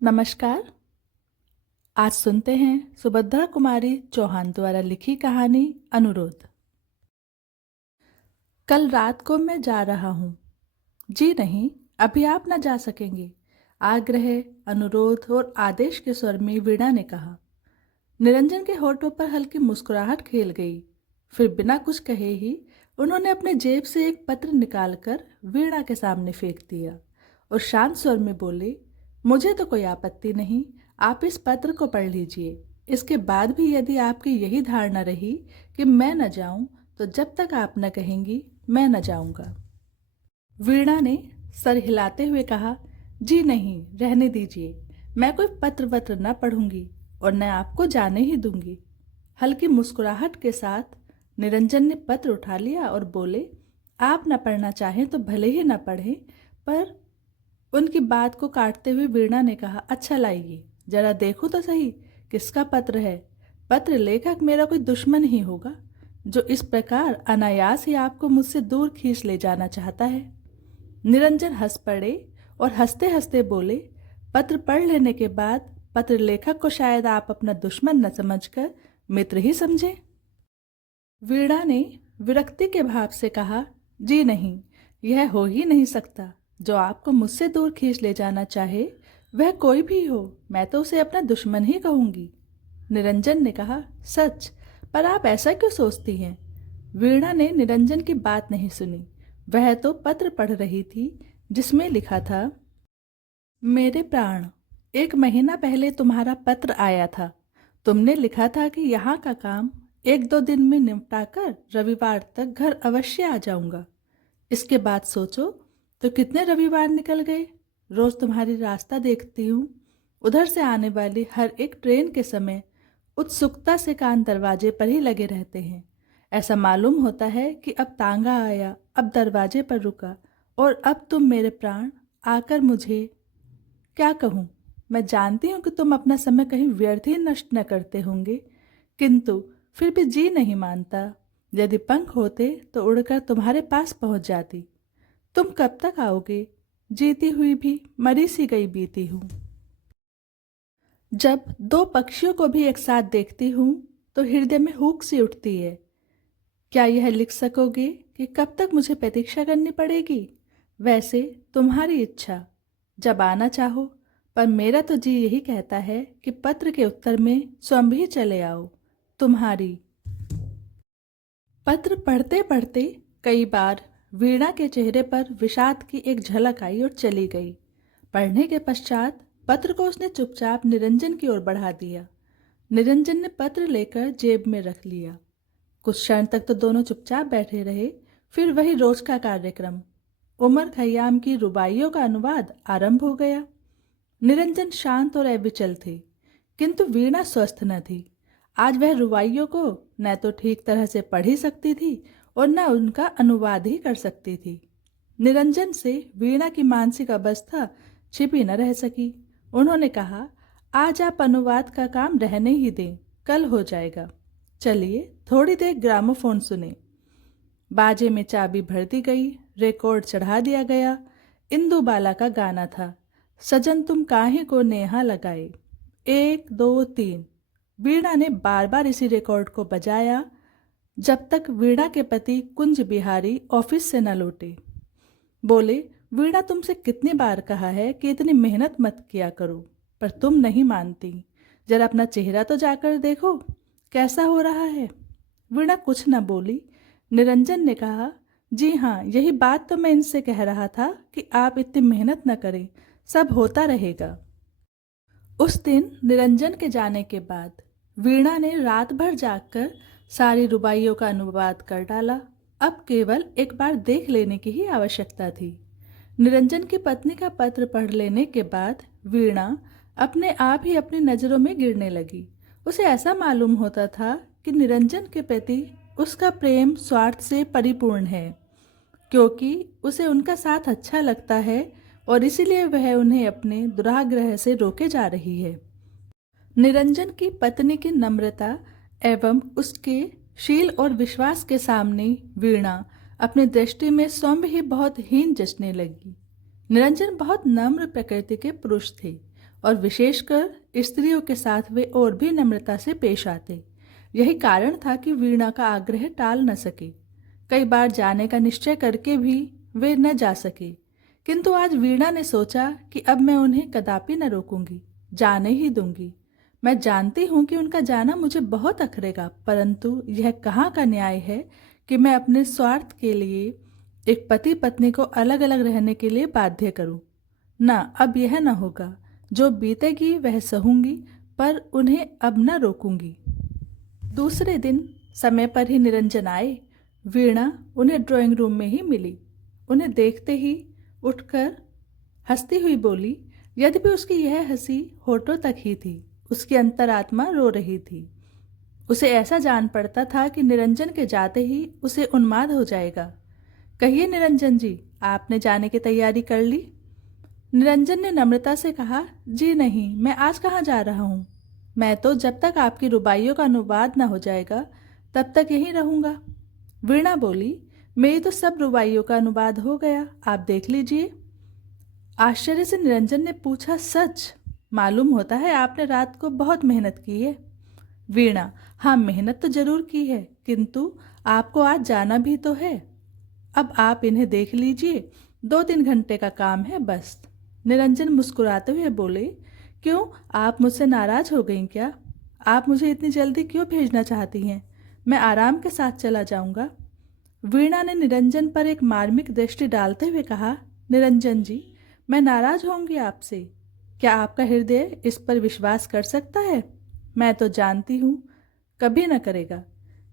नमस्कार। आज सुनते हैं सुभद्रा कुमारी चौहान द्वारा लिखी कहानी अनुरोध। कल रात को मैं जा रहा हूँ। जी नहीं, अभी आप न जा सकेंगे, आग्रह, अनुरोध और आदेश के स्वर में वीणा ने कहा। निरंजन के होठों पर हल्की मुस्कुराहट खेल गई। फिर बिना कुछ कहे ही उन्होंने अपने जेब से एक पत्र निकालकर वीणा के सामने फेंक दिया और शांत स्वर में बोले, मुझे तो कोई आपत्ति नहीं, आप इस पत्र को पढ़ लीजिए। इसके बाद भी यदि आपकी यही धारणा रही कि मैं न जाऊं, तो जब तक आप न कहेंगी मैं न जाऊंगा। वीणा ने सर हिलाते हुए कहा, जी नहीं, रहने दीजिए, मैं कोई पत्र वत्र न पढ़ूंगी और न आपको जाने ही दूंगी। हल्की मुस्कुराहट के साथ निरंजन ने पत्र उठा लिया और बोले, आप न पढ़ना चाहें तो भले ही न पढ़ें, पर उनकी बात को काटते हुए वीणा ने कहा, अच्छा लाइए, जरा देखो तो सही किसका पत्र है। पत्र लेखक मेरा कोई दुश्मन ही होगा, जो इस प्रकार अनायास ही आपको मुझसे दूर खींच ले जाना चाहता है। निरंजन हंस पड़े और हंसते हंसते बोले, पत्र पढ़ लेने के बाद पत्र लेखक को शायद आप अपना दुश्मन न समझकर मित्र ही समझें। वीणा ने विरक्ति के भाव से कहा, जी नहीं, यह हो ही नहीं सकता। जो आपको मुझसे दूर खींच ले जाना चाहे वह कोई भी हो, मैं तो उसे अपना दुश्मन ही कहूंगी। निरंजन ने कहा, सच, पर आप ऐसा क्यों सोचती हैं? वीणा ने निरंजन की बात नहीं सुनी। वह तो पत्र पढ़ रही थी जिसमें लिखा था, मेरे प्राण, 1 महीना पहले तुम्हारा पत्र आया था। तुमने लिखा था कि यहाँ का काम 1-2 दिन में निपटाकर रविवार तक घर अवश्य आ जाऊंगा। इसके बाद सोचो तो कितने रविवार निकल गए। रोज तुम्हारी रास्ता देखती हूँ, उधर से आने वाली हर एक ट्रेन के समय उत्सुकता से कान दरवाजे पर ही लगे रहते हैं। ऐसा मालूम होता है कि अब तांगा आया, अब दरवाजे पर रुका, और अब तुम मेरे प्राण आकर मुझे क्या कहूँ। मैं जानती हूँ कि तुम अपना समय कहीं व्यर्थ ही नष्ट न करते होंगे, किंतु फिर भी जी नहीं मानता। यदि पंख होते तो उड़कर तुम्हारे पास पहुंच जाती। तुम कब तक आओगे? जीती हुई भी मरी सी गई बीती हूँ। जब 2 पक्षियों को भी एक साथ देखती हूँ तो हृदय में हुक सी उठती है। क्या यह लिख सकोगे कि कब तक मुझे प्रतीक्षा करनी पड़ेगी? वैसे तुम्हारी इच्छा, जब आना चाहो, पर मेरा तो जी यही कहता है कि पत्र के उत्तर में स्वयं ही चले आओ। तुम्हारी। पत्र पढ़ते पढ़ते कई बार वीणा के चेहरे पर विषाद की एक झलक आई और चली गई। पढ़ने के पश्चात पत्र को उसने चुपचाप निरंजन की ओर बढ़ा दिया। निरंजन ने पत्र लेकर जेब में रख लिया। कुछ क्षण तक तो दोनों चुपचाप बैठे रहे। फिर वही रोज का कार्यक्रम, उमर खयाम की रुबाइयों का अनुवाद आरंभ हो गया। निरंजन शांत और अविचल थे, किंतु वीणा स्वस्थ न थी। आज वह रुबाइयों को न तो ठीक तरह से पढ़ ही सकती थी और न उनका अनुवाद ही कर सकती थी। निरंजन से वीणा की मानसिक अवस्था छिपी न रह सकी। उन्होंने कहा, आज आप अनुवाद का काम रहने ही दें, कल हो जाएगा। चलिए थोड़ी देर ग्रामोफोन सुने। बाजे में चाबी भर दी गई, रिकॉर्ड चढ़ा दिया गया। इंदुबाला का गाना था, सजन तुम काहे को नेहा लगाए, 1 2 3। वीणा ने बार बार इसी रिकॉर्ड को बजाया जब तक वीणा के पति कुंज बिहारी ऑफिस से न लौटे। बोले, वीणा, तुमसे कितनी बार कहा है कि इतनी मेहनत मत किया करो, पर तुम नहीं मानती। जरा अपना चेहरा तो जाकर देखो कैसा हो रहा है। वीणा कुछ न बोली। निरंजन ने कहा, जी हाँ, यही बात तो मैं इनसे कह रहा था कि आप इतनी मेहनत न करें, सब होता रहेगा। उस दिन निरंजन के जाने के बाद वीणा ने रात भर जागकर सारी रुबाइयों का अनुवाद कर डाला। अब केवल एक बार देख लेने की ही आवश्यकता थी। निरंजन की पत्नी का पत्र पढ़ लेने के बाद वीणा अपने आप ही अपनी नज़रों में गिरने लगी। उसे ऐसा मालूम होता था कि निरंजन के प्रति उसका प्रेम स्वार्थ से परिपूर्ण है, क्योंकि उसे उनका साथ अच्छा लगता है और इसीलिए वह उन्हें अपने दुराग्रह से रोके जा रही है। निरंजन की पत्नी की नम्रता एवं उसके शील और विश्वास के सामने वीणा अपनी दृष्टि में स्वयं ही बहुत हीन जचने लगी। निरंजन बहुत नम्र प्रकृति के पुरुष थे और विशेषकर स्त्रियों के साथ वे और भी नम्रता से पेश आते। यही कारण था कि वीणा का आग्रह टाल न सके। कई बार जाने का निश्चय करके भी वे न जा सके, किंतु आज वीणा ने सोचा कि अब मैं उन्हें कदापि न रोकूंगी, जाने ही दूंगी। मैं जानती हूँ कि उनका जाना मुझे बहुत अखरेगा, परंतु यह कहाँ का न्याय है कि मैं अपने स्वार्थ के लिए एक पति पत्नी को अलग अलग रहने के लिए बाध्य करूं। ना, अब यह न होगा। जो बीतेगी वह सहूंगी, पर उन्हें अब न रोकूंगी। दूसरे दिन समय पर ही निरंजन आए। वीणा उन्हें ड्राइंग रूम में ही मिली। उन्हें देखते ही उठकर हंसती हुई बोली। यद्यपि उसकी यह हंसी होठों तक ही थी, उसकी अंतरात्मा रो रही थी। उसे ऐसा जान पड़ता था कि निरंजन के जाते ही उसे उन्माद हो जाएगा। कहिए निरंजन जी, आपने जाने की तैयारी कर ली? निरंजन ने नम्रता से कहा, जी नहीं, मैं आज कहाँ जा रहा हूँ। मैं तो जब तक आपकी रुबाइयों का अनुवाद न हो जाएगा तब तक यहीं रहूँगा। वीणा बोली, मेरी तो सब रुबाइयों का अनुवाद हो गया, आप देख लीजिए। आश्चर्य से निरंजन ने पूछा, सच? मालूम होता है आपने रात को बहुत मेहनत की है। वीणा, हाँ, मेहनत तो जरूर की है, किंतु आपको आज जाना भी तो है। अब आप इन्हें देख लीजिए, 2-3 घंटे का काम है बस। निरंजन मुस्कुराते हुए बोले, क्यों, आप मुझसे नाराज हो गई क्या? आप मुझे इतनी जल्दी क्यों भेजना चाहती हैं? मैं आराम के साथ चला जाऊंगा। वीणा ने निरंजन पर एक मार्मिक दृष्टि डालते हुए कहा, निरंजन जी, मैं नाराज होंगी आपसे? क्या आपका हृदय इस पर विश्वास कर सकता है? मैं तो जानती हूँ कभी न करेगा,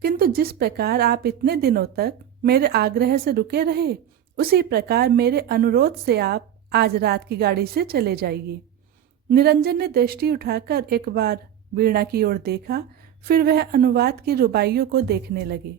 किंतु जिस प्रकार आप इतने दिनों तक मेरे आग्रह से रुके रहे, उसी प्रकार मेरे अनुरोध से आप आज रात की गाड़ी से चले जाइए। निरंजन ने दृष्टि उठाकर एक बार वीणा की ओर देखा, फिर वह अनुवाद की रुबाइयों को देखने लगे।